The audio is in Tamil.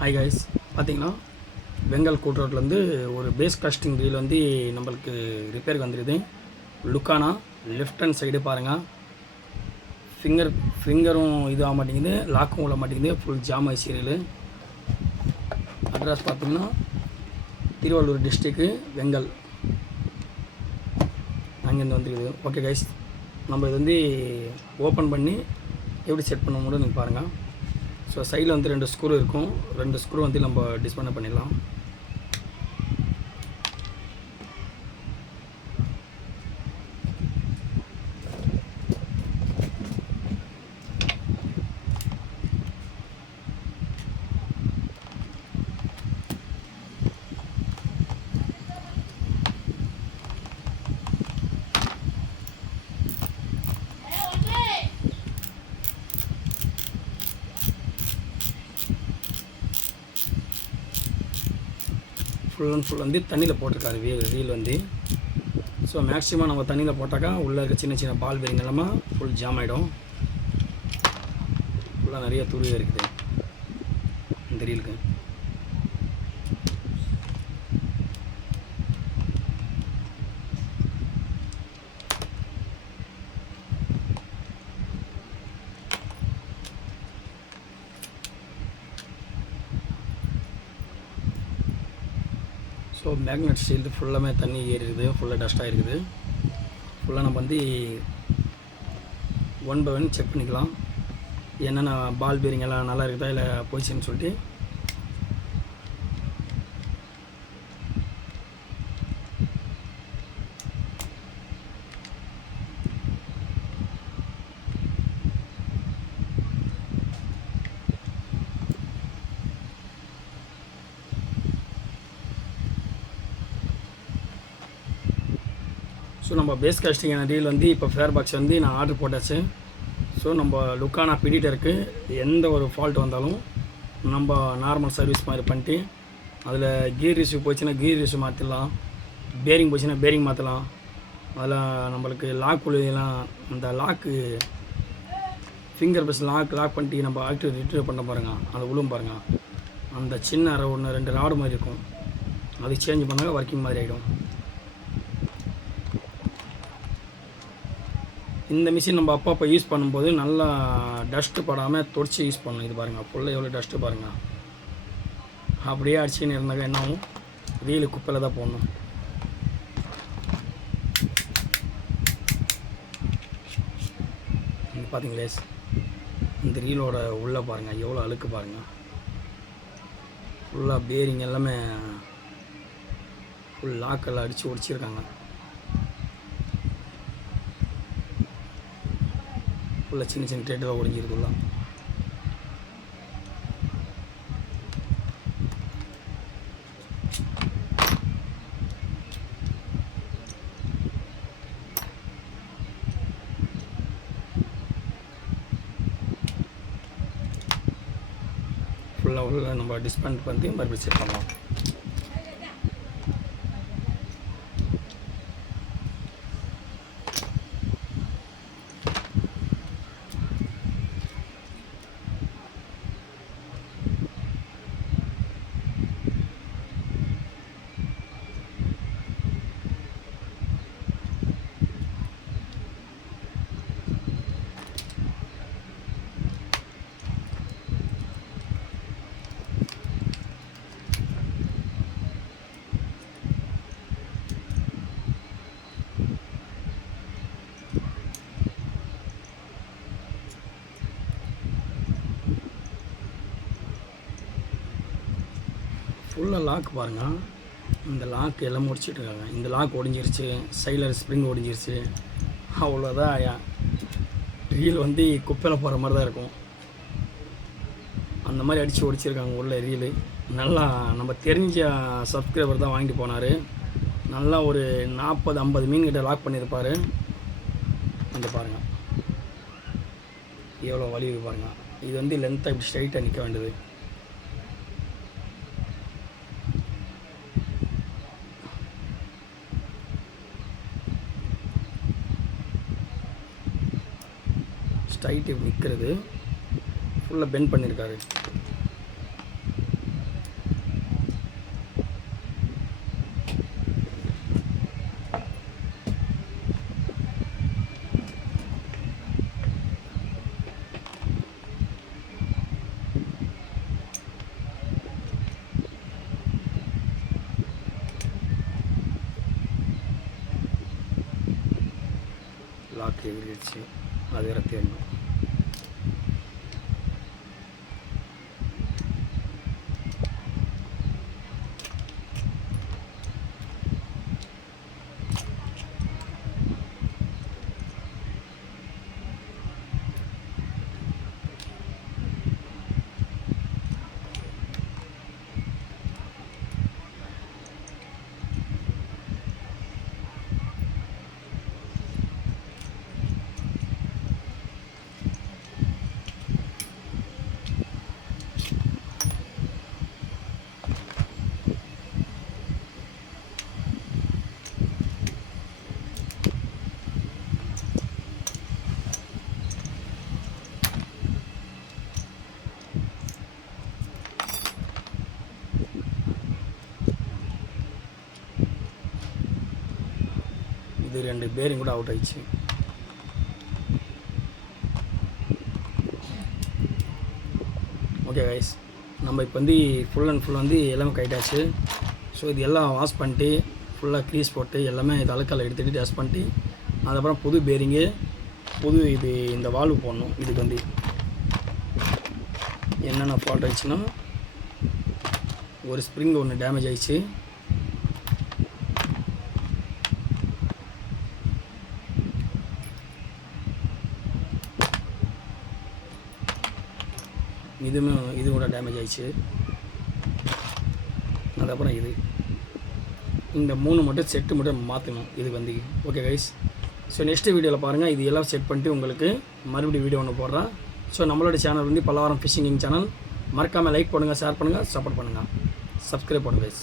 ஹாய் கைஸ், பார்த்தீங்கன்னா பெங்கால் கூட் ரோட்லேருந்து ஒரு பேஸ் காஸ்டிங் ரீல் வந்து நம்மளுக்கு ரிப்பேருக்கு வந்துடுது. லுக்கானா லெஃப்ட் ஹேண்ட் சைடு பாருங்கள், ஃபிங்கரும் இது ஆக மாட்டேங்குது, லாக்கும் விட மாட்டேங்குது, ஃபுல் ஜாம் ஆகி ரீலு. அட்ரஸ் பார்த்தீங்கன்னா திருவள்ளூர் டிஸ்ட்ரிக்கு வெங்கல், அங்கேருந்து வந்துருக்குது. ஓகே கைஸ், நம்ம இது வந்து ஓப்பன் பண்ணி எப்படி செட் பண்ண முடியும் நீங்கள் பாருங்கள். ஸோ சைடில் வந்து 2 ஸ்க்ரூ இருக்கும், 2 ஸ்க்ரூ வந்து நம்ம டிஸ்மேண்டில் பண்ணிடலாம். ஃபுல் அண்ட் ஃபுல் வந்து தண்ணியில் போட்டிருக்காரு ரீல் வந்து. ஸோ மேக்ஸிமம் நம்ம தண்ணியில் போட்டாக்கா உள்ளே இருக்க சின்ன சின்ன பால் பேரிங் எல்லாமே ஃபுல் ஜாம் ஆகிடும். ஃபுல்லாக நிறைய துருவி இருக்குது இந்த ரீலுக்கு. ஸோ மேக்னெட் ஷீல்டு ஃபுல்லாமே தண்ணி ஏறிடுது, ஃபுல்லாக டஸ்ட்டாக இருக்குது. ஃபுல்லாக நம்ம வந்து 1 by 1 செக் பண்ணிக்கலாம், என்னென்ன பால் பேரிங் எல்லாம் நல்லா இருக்குதா இல்லை போயிடுச்சுன்னு சொல்லிட்டு. ஸோ நம்ம பேஸ் காஸ்டிங்கான ரீல் வந்து இப்போ ஃபேர் பாக்ஸ் வந்து நான் ஆர்டர் போட்டாச்சு. ஸோ நம்ம லுக்கானா பிடிட்டருக்கு எந்த ஒரு ஃபால்ட் வந்தாலும் நம்ம நார்மல் சர்வீஸ் மாதிரி பண்ணிட்டு, அதில் கீர் இஷ்யூ போச்சுன்னா கீர் இஷ்யூ மாற்றிடலாம், பேரிங் போச்சுன்னா பேரிங் மாற்றலாம். அதில் நம்மளுக்கு லாக் உழுதெல்லாம் அந்த லாக்கு ஃபிங்கர் ப்ரெஸ் லாக் பண்ணிட்டு நம்ம ஆக்டிவ் ரிட்ரீவ் பண்ண பாருங்கள், அது விழும் பாருங்கள். அந்த சின்ன 2 ராடு மாதிரி இருக்கும், அது சேஞ்ச் பண்ணால் ஒர்க்கிங் மாதிரி ஆகிடும். இந்த மிஷின் நம்ம அப்பப்போ யூஸ் பண்ணும்போது நல்லா டஸ்ட்டு படாமல் தொடச்சி யூஸ் பண்ணணும். இது பாருங்கள், ஃபுல்லாக எவ்வளோ டஸ்ட்டு பாருங்கள். அப்படியே அடிச்சுன்னு இருந்தாங்க என்ன ஆகும், ரீலு குப்பையில் தான் போடணும். நீங்கள் பார்த்தீங்களே இந்த ரீலோட உள்ளே பாருங்கள் எவ்வளோ அழுக்கு பாருங்கள். ஃபுல்லாக பேரிங் எல்லாமே ஃபுல் லாக்கெல்லாம் அடித்து ஒடிச்சிருக்காங்க. ஃபுல்லாக சின்ன சின்ன டேட்டெல்லாம் ஒடிஞ்சிருக்குள்ள. ஃபுல்லாக உள்ள நம்ம டிஸ்பேண்ட் பண்ணி மறுபடியும் செட் பண்ணலாம். ஃபுல்லாக லாக் பாருங்கள், இந்த லாக் எல்லாம் முடிச்சிட்ருக்காங்க. இந்த லாக் ஒடிஞ்சிருச்சு, சைடில் ஸ்ப்ரிங் ஒடிஞ்சிருச்சு, அவ்வளோதான். ரீல் வந்து குப்பையில் போகிற மாதிரி தான் இருக்கும், அந்த மாதிரி அடித்து ஒடிச்சிருக்காங்க உள்ள ரீலு. நல்லா நம்ம தெரிஞ்ச சப்ஸ்கிரைபர் தான் வாங்கிட்டு போனார். நல்லா ஒரு 40-50 மீன் கிட்ட லாக் பண்ணியிருப்பார். இந்த பாருங்கள் எவ்வளோ வலி பாருங்கள். இது வந்து லென்த்தாக இப்படி ஸ்ட்ரைட்டாக நிற்க வேண்டியது. ஸ்ட்ரைட் இப்படி நிற்கிறது, ஃபுல்லாக பெண்ட் பண்ணியிருக்காரு. ஓகே விரிச்சு அது வேறு தேடணும். இது 2 பேரிங் கூட அவுட் ஆயிடுச்சு. ஓகே கைஸ், நம்ம இப்போ வந்து ஃபுல் அண்ட் ஃபுல் வந்து எல்லாமே கைட்டாச்சு. ஸோ இது எல்லாம் வாஷ் பண்ணிட்டு ஃபுல்லாக க்ரீஸ் போட்டு எல்லாமே இது அழுக்கால் எடுத்துகிட்டு டஸ்ட் பண்ணிட்டு அதுக்கப்புறம் புது பேரிங்கு புது இது இந்த வால்வு போடணும். இதுக்கு வந்து என்னென்ன ஃபால்ட் ஆயிடுச்சுன்னா ஒரு ஸ்ப்ரிங் ஒன்று டேமேஜ் ஆயிடுச்சு. இது கூட டேமேஜ் ஆயிடுச்சு. அதுக்கப்புறம் இந்த 3 மட்டும் செட்டு மட்டும் மாற்றணும் இதுக்கு வந்து. ஓகே கைஸ், ஸோ நெக்ஸ்ட் வீடியோவில் பாருங்கள். இது எல்லாம் செட் பண்ணிட்டு உங்களுக்கு மறுபடியும் வீடியோ ஒன்று போடுறேன். ஸோ நம்மளோட சேனல் வந்து பலவாரம் ஃபிஷிங் சேனல். மறக்காமல் லைக் பண்ணுங்கள், ஷேர் பண்ணுங்கள், சப்போர்ட் பண்ணுங்கள், சப்ஸ்கிரைப் பண்ணுங்கள் கைஸ்.